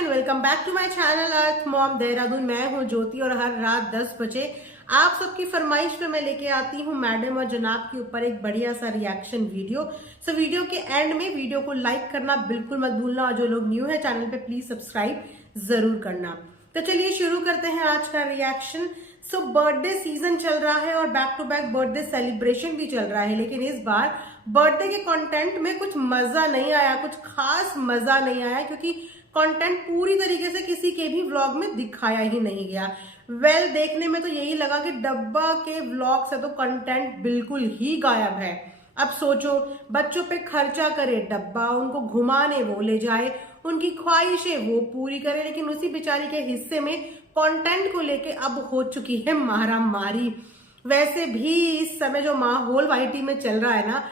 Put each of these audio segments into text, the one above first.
And welcome back to my channel Earth Mom Dehradun. मैं हूं ज्योति और हर रात 10 बजे आप सबकी फरमाइश पे मैं लेके आती हूं मैडम और जनाब के ऊपर एक बढ़िया सा रिएक्शन वीडियो। सो वीडियो के एंड में वीडियो को लाइक करना बिल्कुल मत भूलना और जो लोग न्यू है चैनल पे प्लीज सब्सक्राइब जरूर करना। तो चलिए शुरू करते हैं आज का रिएक्शन। सो बर्थडे सीजन चल रहा है और back to back birthday celebration भी चल रहा है, लेकिन इस बार बर्थडे के कंटेंट में कुछ मजा नहीं आया, कुछ खास मजा नहीं आया क्योंकि कंटेंट पूरी तरीके से किसी के भी व्लॉग में दिखाया ही नहीं गया। देखने में तो यही लगा कि डब्बा के व्लॉग से तो कंटेंट बिल्कुल ही गायब है। अब सोचो, बच्चों पे खर्चा करे डब्बा, उनको घुमाने वो ले जाए, उनकी ख्वाहिशें वो पूरी करे, लेकिन उसी बेचारी के हिस्से में कंटेंट को लेके अब हो चुकी है मारा मारी। वैसे भी इस समय जो माहौल वाईटी में चल रहा है ना,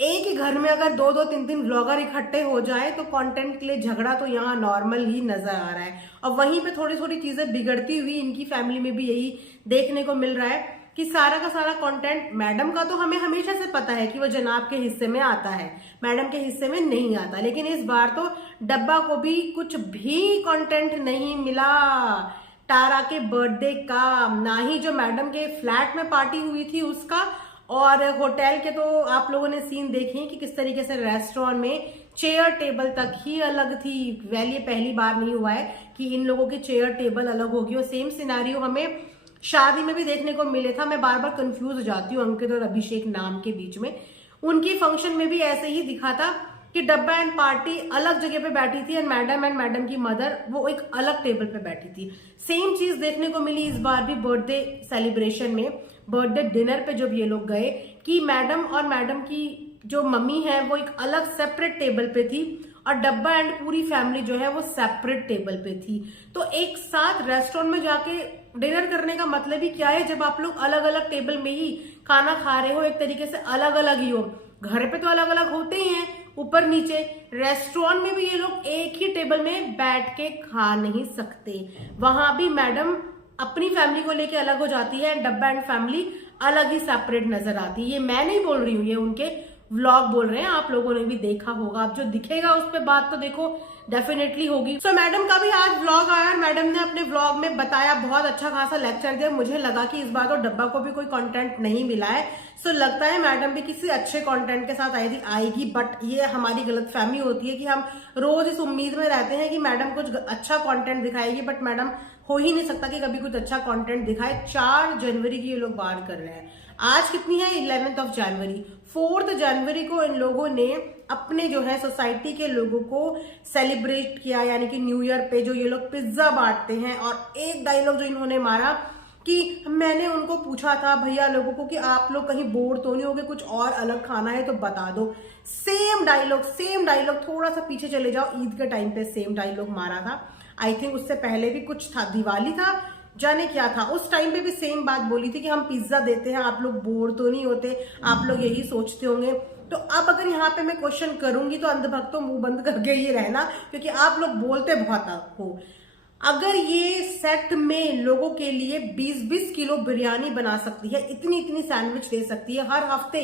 एक ही घर में अगर दो दो तीन तीन व्लॉगर इकट्ठे हो जाए तो कंटेंट के लिए झगड़ा तो यहाँ नॉर्मल ही नजर आ रहा है। और वहीं पे थोड़ी थोड़ी चीजें बिगड़ती हुई इनकी फैमिली में भी यही देखने को मिल रहा है कि सारा का सारा कंटेंट मैडम का तो हमें हमेशा से पता है कि वो जनाब के हिस्से में आता है, मैडम के हिस्से में नहीं आता, लेकिन इस बार तो डब्बा को भी कुछ भी कंटेंट नहीं मिला तारा के बर्थडे का, ना ही जो मैडम के फ्लैट में पार्टी हुई थी उसका, और होटल के तो आप लोगों ने सीन देखे कि किस तरीके से रेस्टोरेंट में चेयर टेबल तक ही अलग थी। ये पहली बार नहीं हुआ है कि इन लोगों की चेयर टेबल अलग होगी, और सेम सिनेरियो हमें शादी में भी देखने को मिले था। मैं बार बार कंफ्यूज हो जाती हूँ अंकित और अभिषेक नाम के बीच में। उनकी फंक्शन में भी ऐसे ही दिखा था कि डब्बा एंड पार्टी अलग जगह पे बैठी थी एंड मैडम की मदर वो एक अलग टेबल पे बैठी थी। सेम चीज देखने को मिली इस बार भी बर्थडे सेलिब्रेशन में, बर्थडे डिनर पे जब ये लोग गए कि मैडम और मैडम की जो मम्मी है वो एक अलग सेपरेट टेबल पे थी और डब्बा एंड पूरी फैमिली जो है वो सेपरेट टेबल पे थी। तो एक साथ रेस्टोरेंट में जाके डिनर करने का मतलब ही क्या है जब आप लोग अलग अलग टेबल में ही खाना खा रहे हो, एक तरीके से अलग अलग ही हो। घर पे तो अलग अलग होते ही हैं ऊपर नीचे, रेस्टोरेंट में भी ये लोग एक ही टेबल में बैठ के खा नहीं सकते। वहां भी मैडम अपनी फैमिली को लेके अलग हो जाती है, डब्बा एंड फैमिली अलग ही सेपरेट नजर आती है। ये मैं नहीं बोल रही हूँ, ये उनके व्लॉग बोल रहे हैं, आप लोगों ने भी देखा होगा। अब जो दिखेगा उस पर बात तो देखो डेफिनेटली होगी। सो मैडम का भी आज व्लॉग आया और मैडम ने अपने व्लॉग में बताया, बहुत अच्छा खासा लेक्चर दिया। मुझे लगा कि इस बार तो डब्बा को भी कोई कंटेंट नहीं मिला है, सो लगता है मैडम भी किसी अच्छे कंटेंट के साथ आएगी। बट ये हमारी गलतफहमी होती है कि हम रोज इस उम्मीद में रहते हैं कि मैडम कुछ अच्छा कंटेंट दिखाएगी, बट मैडम हो ही नहीं सकता कि कभी कुछ अच्छा कंटेंट दिखाए। 4 जनवरी की ये लोग बात कर रहे हैं, आज कितनी है 11th ऑफ जनवरी। 4th जनवरी को इन लोगों ने अपने जो है सोसाइटी के लोगों को सेलिब्रेट किया, यानी कि न्यू ईयर पे जो ये लोग पिज्जा बांटते हैं। और एक डायलॉग जो इन्होंने मारा कि मैंने उनको पूछा था भैया लोगों को कि आप लोग कहीं बोर तो नहीं होगे, कुछ और अलग खाना है तो बता दो। सेम डायलॉग थोड़ा सा पीछे चले जाओ, ईद के टाइम पे सेम डायलॉग मारा था। आई थिंक उससे पहले भी कुछ था, दिवाली था, जाने क्या था, उस टाइम पे भी सेम बात बोली थी कि हम पिज्जा देते हैं, आप लोग बोर तो नहीं होते, आप लोग यही सोचते होंगे। तो अब अगर यहाँ पे मैं क्वेश्चन करूंगी तो अंधभक्तों मुंह बंद करके ही रहना, क्योंकि आप लोग बोलते बहुत हो। अगर ये सेट में लोगों के लिए 20-20 किलो बिरयानी बना सकती है, इतनी सैंडविच दे सकती है हर हफ्ते,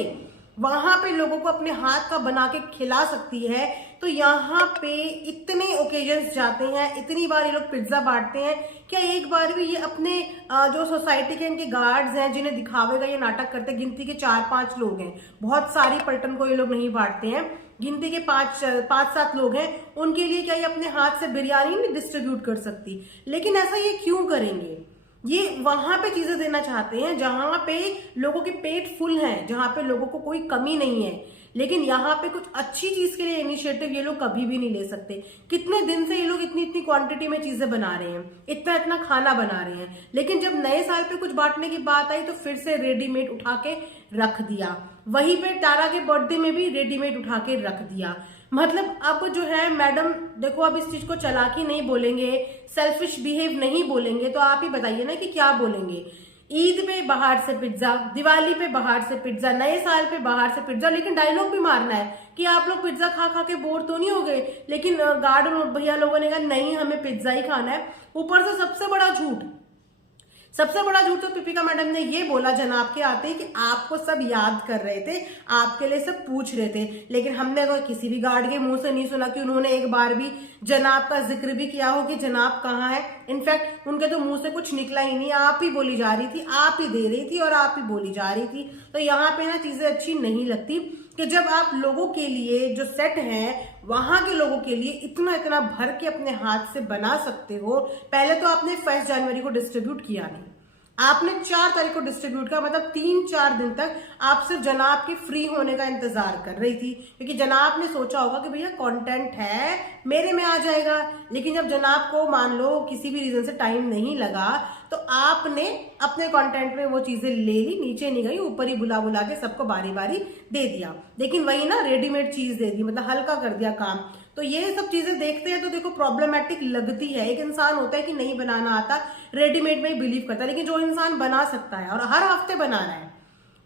वहां पे लोगों को अपने हाथ का बना के खिला सकती है, तो यहाँ पे इतने ओकेजन्स जाते हैं, इतनी बार ये लोग पिज्जा बांटते हैं, क्या एक बार भी ये अपने जो सोसाइटी के इनके गार्ड्स हैं जिन्हें दिखावे का ये नाटक करते, गिनती के 4-5 लोग हैं, बहुत सारी पलटन को ये लोग नहीं बांटते हैं, गिनती के 5-7 लोग हैं, उनके लिए क्या ये अपने हाथ से बिरयानी नहीं डिस्ट्रीब्यूट कर सकती? लेकिन ऐसा ये क्यों करेंगे? ये वहां पे चीजें देना चाहते हैं जहां पे लोगों के पेट फुल हैं, जहां पे लोगों को कोई कमी नहीं है, लेकिन यहाँ पे कुछ अच्छी चीज के लिए इनिशिएटिव ये लोग कभी भी नहीं ले सकते। कितने दिन से ये लोग इतनी क्वांटिटी में चीजें बना रहे हैं, इतना खाना बना रहे हैं, लेकिन जब नए साल पे कुछ बांटने की बात आई तो फिर से रेडीमेड उठा के रख दिया। वहीं पे तारा के बर्थडे में भी रेडीमेड उठा के रख दिया। मतलब अब जो है मैडम देखो, अब इस चीज को चालाकी नहीं बोलेंगे, सेल्फिश बिहेव नहीं बोलेंगे, तो आप ही बताइए ना कि क्या बोलेंगे। ईद पे बाहर से पिज्जा, दिवाली पे बाहर से पिज्जा, नए साल पे बाहर से पिज्जा, लेकिन डायलॉग भी मारना है कि आप लोग पिज्जा खा खा के बोर तो नहीं हो गए। लेकिन गार्ड भैया लोगों ने कहा नहीं, हमें पिज्जा ही खाना है। ऊपर से सबसे बड़ा झूठ, सबसे बड़ा झूठ तो दीपिका मैडम ने ये बोला जनाब के आते ही कि आपको सब याद कर रहे थे, आपके लिए सब पूछ रहे थे, लेकिन हमने तो किसी भी गार्ड के मुंह से नहीं सुना कि उन्होंने एक बार भी जनाब का जिक्र भी किया हो कि जनाब कहाँ है। इनफैक्ट उनके तो मुंह से कुछ निकला ही नहीं, आप ही बोली जा रही थी, आप ही दे रही थी और आप ही बोली जा रही थी। तो यहाँ पे ना चीजें अच्छी नहीं लगती कि जब आप लोगों के लिए जो सेट है वहां के लोगों के लिए इतना इतना भर के अपने हाथ से बना सकते हो। पहले तो आपने 1 जनवरी को डिस्ट्रीब्यूट किया नहीं, आपने 4 तारीख को डिस्ट्रीब्यूट किया, मतलब 3-4 दिन तक आप सिर्फ जनाब के फ्री होने का इंतजार कर रही थी, क्योंकि जनाब ने सोचा होगा कि भैया कंटेंट है मेरे में आ जाएगा। लेकिन जब जनाब को मान लो किसी भी रीजन से टाइम नहीं लगा तो आपने अपने कंटेंट में वो चीजें ले ली, नीचे नहीं गई, ऊपर ही बुला बुला के सबको बारी बारी दे दिया। लेकिन वही ना रेडीमेड चीज दे दी, मतलब हल्का कर दिया काम। तो ये सब चीजें देखते हैं तो देखो प्रॉब्लमेटिक लगती है। एक इंसान होता है कि नहीं बनाना आता, रेडीमेड में ही बिलीव करता है, लेकिन जो इंसान बना सकता है और हर हफ्ते बना रहा है,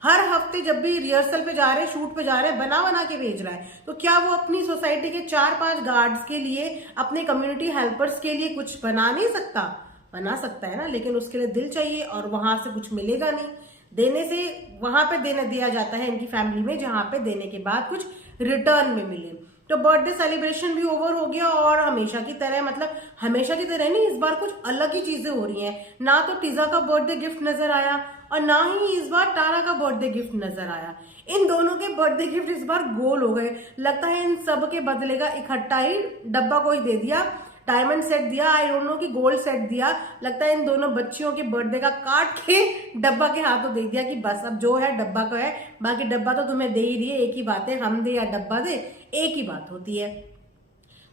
हर हफ्ते जब भी रिहर्सल पे जा रहे हैं, शूट पे जा रहे हैं, बना बना के भेज रहा है, तो क्या वो अपनी सोसाइटी के 4-5 गार्ड्स के लिए, अपने कम्युनिटी हेल्पर्स के लिए कुछ बना नहीं सकता? बना सकता है ना, लेकिन उसके लिए दिल चाहिए और वहां से कुछ मिलेगा नहीं। देने से वहां पे देने दिया जाता है इनकी फैमिली में, जहां पे देने के बाद कुछ रिटर्न में मिले। तो बर्थडे सेलिब्रेशन भी ओवर हो गया और हमेशा की तरह, मतलब हमेशा की तरह नहीं, इस बार कुछ अलग ही चीजें हो रही हैं। ना तो टीजा का बर्थडे गिफ्ट नजर आया और ना ही इस बार तारा का बर्थडे गिफ्ट नजर आया। इन दोनों के बर्थडे गिफ्ट इस बार गोल हो गए। लगता है इन सब के बदले का इकट्ठा ही डब्बा कोई दे दिया, डायमंड सेट दिया, आई डोंट नो कि गोल्ड सेट दिया। लगता है इन दोनों बच्चियों के बर्थडे का काट के डब्बा के हाथों दे दिया कि बस अब जो है डब्बा का है, बाकी डब्बा तो तुम्हें दे ही रही है, एक ही बात है, हम दे या डब्बा दे, एक ही बात होती है।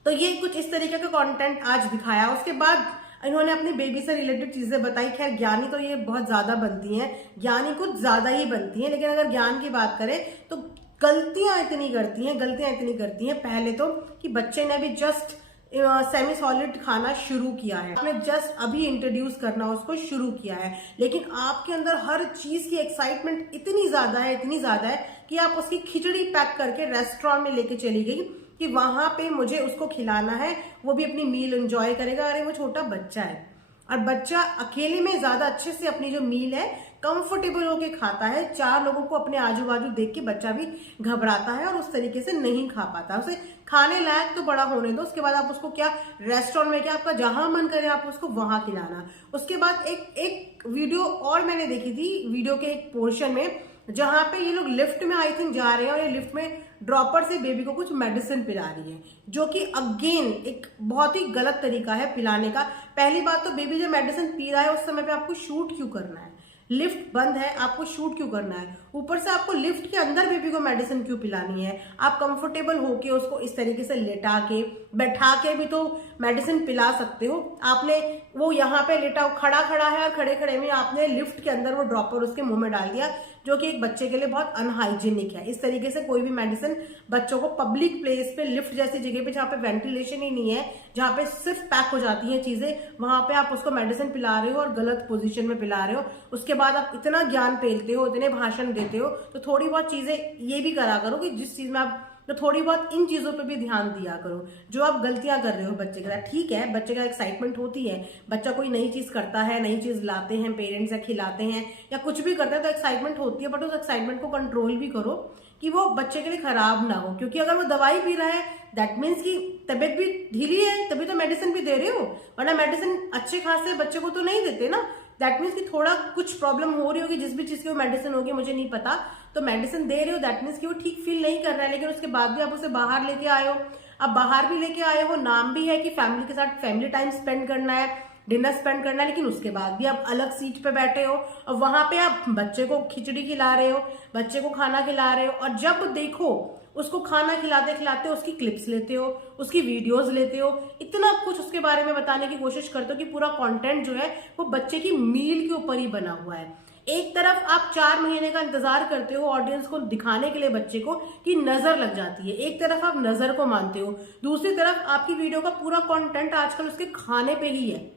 तो ये कुछ इस तरीके का कंटेंट आज दिखाया। उसके बाद इन्होंने अपनी बेबी से रिलेटेड चीजें बताई। खैर ज्ञानी तो ये बहुत ज्यादा बनती हैं, ज्ञानी कुछ ज्यादा ही बनती हैं, लेकिन अगर ज्ञान की बात करें तो गलतियां इतनी करती हैं। पहले तो कि बच्चे ने भी जस्ट सेमी सॉलिड खाना शुरू किया है, आपने जस्ट अभी इंट्रोड्यूस करना उसको शुरू किया है, लेकिन आपके अंदर हर चीज की एक्साइटमेंट इतनी ज्यादा है कि आप उसकी खिचड़ी पैक करके रेस्टोरेंट में लेके चली गई कि वहां पे मुझे उसको खिलाना है, वो भी अपनी मील एंजॉय करेगा। अरे वो छोटा बच्चा है और बच्चा अकेले में ज्यादा अच्छे से अपनी जो मील है कंफर्टेबल होके खाता है। 4 लोगों को अपने आजू बाजू देख के बच्चा भी घबराता है और उस तरीके से नहीं खा पाता। उसे खाने लायक तो बड़ा होने दो, उसके बाद आप उसको क्या रेस्टोरेंट में, क्या आपका जहां मन करे आप उसको वहां खिलाना। उसके बाद एक वीडियो और मैंने देखी थी, वीडियो के एक पोर्शन में, जहां पे ये लोग लिफ्ट में आई थिंक जा रहे हैं और ये लिफ्ट में ड्रॉपर से बेबी को कुछ मेडिसिन पिला रही है, जो कि अगेन एक बहुत ही गलत तरीका है पिलाने का। पहली बात तो बेबी जब मेडिसिन पी रहा है उस समय पे आपको शूट क्यों करना है? लिफ्ट बंद है, आपको शूट क्यों करना है? ऊपर से आपको लिफ्ट के अंदर बेबी को मेडिसिन क्यों पिलानी है? आप कंफर्टेबल होके उसको इस तरीके से लेटा के बैठा के भी तो मेडिसिन पिला सकते हो। आपने वो यहाँ पे लेटा खड़ा है और खड़े खड़े में आपने लिफ्ट के अंदर वो ड्रॉपर उसके मुंह में डाल दिया, जो कि एक बच्चे के लिए बहुत अनहाइजीनिक है। इस तरीके से कोई भी मेडिसिन बच्चों को पब्लिक प्लेस पे, लिफ्ट जैसी जगह पे जहाँ पे वेंटिलेशन ही नहीं है, जहाँ पे सिर्फ पैक हो जाती हैं चीजें, वहां पे आप उसको मेडिसिन पिला रहे हो और गलत पोजीशन में पिला रहे हो। उसके बाद आप इतना ज्ञान पेलते हो, इतने भाषण देते हो, तो थोड़ी बहुत चीजें ये भी करा करो कि जिस चीज में आप, तो थोड़ी बहुत इन चीजों पे भी ध्यान दिया करो जो आप गलतियां कर रहे हो बच्चे के साथ। ठीक है, बच्चे का एक्साइटमेंट होती है, बच्चा कोई नई चीज करता है, नई चीज लाते हैं पेरेंट्स या खिलाते हैं या कुछ भी करता है तो एक्साइटमेंट होती है, बट उस एक्साइटमेंट को कंट्रोल भी करो कि वो बच्चे के लिए खराब ना हो। क्योंकि अगर वो दवाई पी रहा है दैट मीन्स की तबियत भी ढीली है, तभी तो मेडिसिन भी दे रहे हो, वरना मेडिसिन अच्छे खासे बच्चे को तो नहीं देते ना। दैट मीन्स कि थोड़ा कुछ प्रॉब्लम हो रही होगी, जिस भी चीज की वो मेडिसिन होगी मुझे नहीं पता, तो मेडिसिन दे रहे हो दैट मीन्स कि वो ठीक फील नहीं कर रहा है, लेकिन उसके बाद भी आप उसे बाहर लेके आए हो। अब बाहर भी लेके आए हो, नाम भी है कि फैमिली के साथ फैमिली टाइम स्पेंड करना है, डिनर स्पेंड करना है, लेकिन उसके बाद भी आप अलग सीट पे बैठे हो और वहां पे आप बच्चे को खिचड़ी खिला रहे हो, बच्चे को खाना खिला रहे हो, और जब देखो उसको खाना खिलाते खिलाते उसकी क्लिप्स लेते हो, उसकी वीडियोस लेते हो, इतना कुछ उसके बारे में बताने की कोशिश करते हो कि पूरा कंटेंट जो है वो बच्चे की मील के ऊपर ही बना हुआ है। एक तरफ आप 4 महीने का इंतजार करते हो ऑडियंस को दिखाने के लिए बच्चे को कि नजर लग जाती है, एक तरफ आप नजर को मानते हो, दूसरी तरफ आपकी वीडियो का पूरा कंटेंट आजकल उसके खाने पे ही है।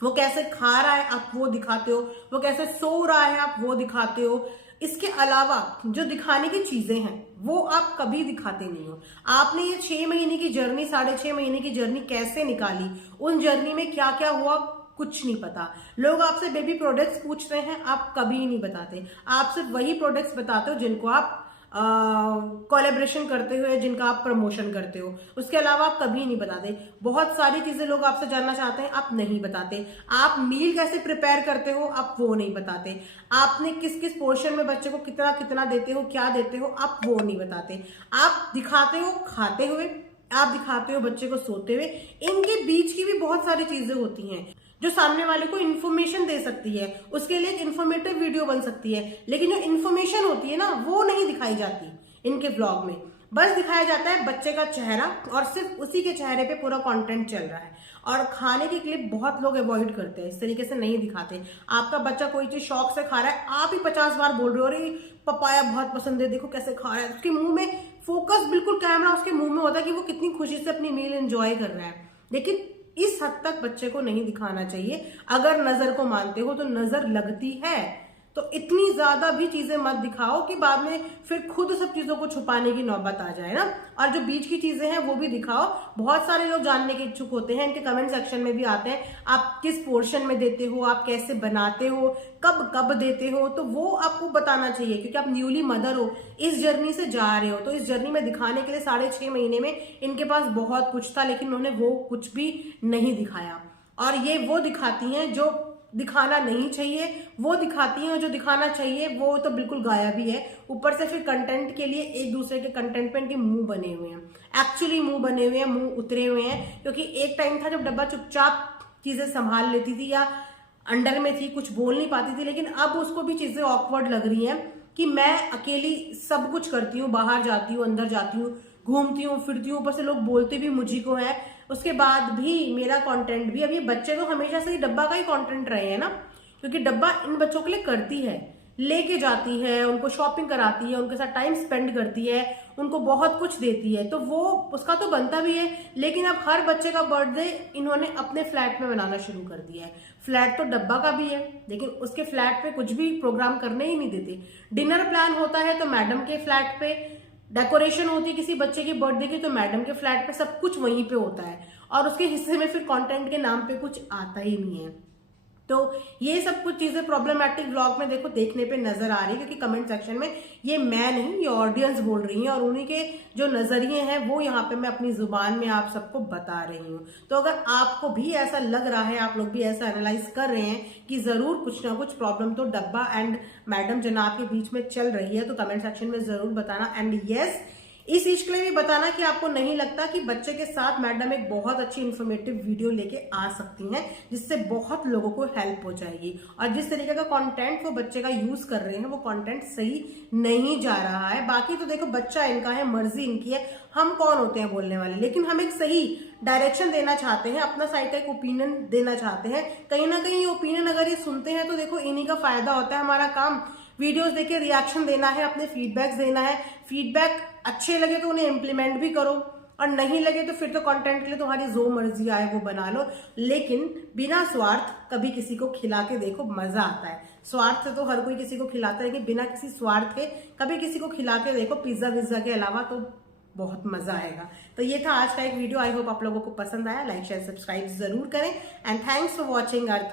वो कैसे खा रहा है आप वो दिखाते हो, वो कैसे सो रहा है आप वो दिखाते हो। इसके अलावा जो दिखाने की चीजें हैं वो आप कभी दिखाते नहीं हो। आपने ये 6 महीने की जर्नी, 6.5 महीने की जर्नी कैसे निकाली, उन जर्नी में क्या क्या हुआ, कुछ नहीं पता। लोग आपसे बेबी प्रोडक्ट्स पूछ रहे हैं, आप कभी नहीं बताते। आप सिर्फ वही प्रोडक्ट्स बताते हो जिनको आप कोलैबोरेशन करते हो या जिनका आप प्रमोशन करते हो, उसके अलावा आप कभी नहीं बताते। बहुत सारी चीजें लोग आपसे जानना चाहते हैं, आप नहीं बताते। आप मील कैसे प्रिपेयर करते हो, आप वो नहीं बताते। आपने किस किस पोर्शन में बच्चे को कितना कितना देते हो, क्या देते हो, आप वो नहीं बताते। आप दिखाते हो खाते हुए, आप दिखाते हो बच्चे को सोते हुए। इनके बीच की भी बहुत सारी चीजें होती हैं जो सामने वाले को इन्फॉर्मेशन दे सकती है, उसके लिए एक इन्फॉर्मेटिव वीडियो बन सकती है। लेकिन जो इन्फॉर्मेशन होती है ना, वो नहीं दिखाई जाती इनके ब्लॉग में। बस दिखाया जाता है बच्चे का चेहरा, और सिर्फ उसी के चेहरे पे पूरा कंटेंट चल रहा है। और खाने की क्लिप बहुत लोग अवॉइड करते हैं, इस तरीके से नहीं दिखाते। आपका बच्चा कोई चीज शौक से खा रहा है, आप ही 50 बार बोल रहे हो अरे पपाया बहुत पसंद है, देखो कैसे खा रहा है। उसके मुंह में फोकस, बिल्कुल कैमरा उसके मुंह में होता है कि वो कितनी खुशी से अपनी मील एंजॉय कर रहा है। लेकिन इस हद तक बच्चे को नहीं दिखाना चाहिए। अगर नजर को मानते हो तो नजर लगती है, तो इतनी ज्यादा भी चीजें मत दिखाओ कि बाद में फिर खुद सब चीजों को छुपाने की नौबत आ जाए ना। और जो बीच की चीजें हैं वो भी दिखाओ। बहुत सारे लोग जानने के इच्छुक होते हैं, इनके कमेंट सेक्शन में भी आते हैं, आप किस पोर्शन में देते हो, आप कैसे बनाते हो, कब कब देते हो। तो वो आपको बताना चाहिए, क्योंकि आप न्यूली मदर हो, इस जर्नी से जा रहे हो। तो इस जर्नी में दिखाने के लिए 6.5 महीने में इनके पास बहुत कुछ था, लेकिन उन्होंने वो कुछ भी नहीं दिखाया। और ये वो दिखाती हैं जो दिखाना नहीं चाहिए, वो दिखाती हैं, और जो दिखाना चाहिए वो तो बिल्कुल गायब ही है। ऊपर से फिर कंटेंट के लिए एक दूसरे के कंटेंट पे इनके मुंह बने हुए हैं, एक्चुअली मुंह बने हुए हैं, मुंह उतरे हुए हैं। क्योंकि एक टाइम था जब डब्बा चुपचाप चीजें संभाल लेती थी या अंडर में थी, कुछ बोल नहीं पाती थी। लेकिन अब उसको भी चीजें ऑकवर्ड लग रही हैं कि मैं अकेली सब कुछ करती हूँ, बाहर जाती हूँ, अंदर जाती हूँ, घूमती हूँ, फिरती हूँ, ऊपर से लोग बोलते भी मुझी को है। उसके बाद भी मेरा कंटेंट भी, अब ये बच्चे तो हमेशा से ही डब्बा का ही कंटेंट रहे हैं ना, क्योंकि डब्बा इन बच्चों के लिए करती है, लेके जाती है, उनको शॉपिंग कराती है, उनके साथ टाइम स्पेंड करती है, उनको बहुत कुछ देती है, तो वो उसका तो बनता भी है। लेकिन अब हर बच्चे का बर्थडे इन्होंने अपने फ्लैट में मनाना शुरू कर दिया है। फ्लैट तो डब्बा का भी है, लेकिन उसके फ्लैट पे कुछ भी प्रोग्राम करने ही नहीं देते। डिनर प्लान होता है तो मैडम के फ्लैट पे, डेकोरेशन होती है किसी बच्चे की बर्थडे की तो मैडम के फ्लैट पे, सब कुछ वहीं पे होता है। और उसके हिस्से में फिर कंटेंट के नाम पे कुछ आता ही नहीं है। तो ये सब कुछ चीजें प्रॉब्लमैटिक व्लॉग में देखो देखने पे नजर आ रही है, क्योंकि कमेंट सेक्शन में ये मैं नहीं, ये ऑडियंस बोल रही है, और उन्हीं के जो नजरिए हैं वो यहाँ पे मैं अपनी जुबान में आप सबको बता रही हूँ। तो अगर आपको भी ऐसा लग रहा है, आप लोग भी ऐसा एनालाइज कर रहे हैं कि जरूर कुछ ना कुछ प्रॉब्लम तो डब्बा एंड मैडम जनाब के बीच में चल रही है, तो कमेंट सेक्शन में जरूर बताना। एंड यस, इस चीज के लिए भी बताना कि आपको नहीं लगता कि बच्चे के साथ मैडम एक बहुत अच्छी इन्फॉर्मेटिव वीडियो लेके आ सकती हैं, जिससे बहुत लोगों को हेल्प हो जाएगी। और जिस तरीके का कंटेंट वो बच्चे का यूज कर रहे हैं वो कंटेंट सही नहीं जा रहा है। बाकी तो देखो बच्चा इनका है, मर्जी इनकी है, हम कौन होते हैं बोलने वाले। लेकिन हम एक सही डायरेक्शन देना चाहते हैं, अपना साइड का एक ओपिनियन देना चाहते हैं। कहीं ना कहीं ये ओपिनियन अगर ये सुनते हैं तो देखो इन्हीं का फायदा होता है। हमारा काम वीडियोस देके रिएक्शन देना है, अपने फीडबैक्स देना है। फीडबैक अच्छे लगे तो उन्हें इम्प्लीमेंट भी करो, और नहीं लगे तो फिर तो कंटेंट के लिए तुम्हारी जो मर्जी आए वो बना लो। लेकिन बिना स्वार्थ कभी किसी को खिला के देखो, मजा आता है। स्वार्थ से तो हर कोई किसी को खिलाता है, कि बिना किसी स्वार्थ के कभी किसी को खिला के देखो, पिज्जा विज्जा के अलावा, तो बहुत मजा आएगा। तो ये था आज का एक वीडियो। आई होप आप लोगों को पसंद आया। लाइक शेयर सब्सक्राइब जरूर करें, and thanks for watching our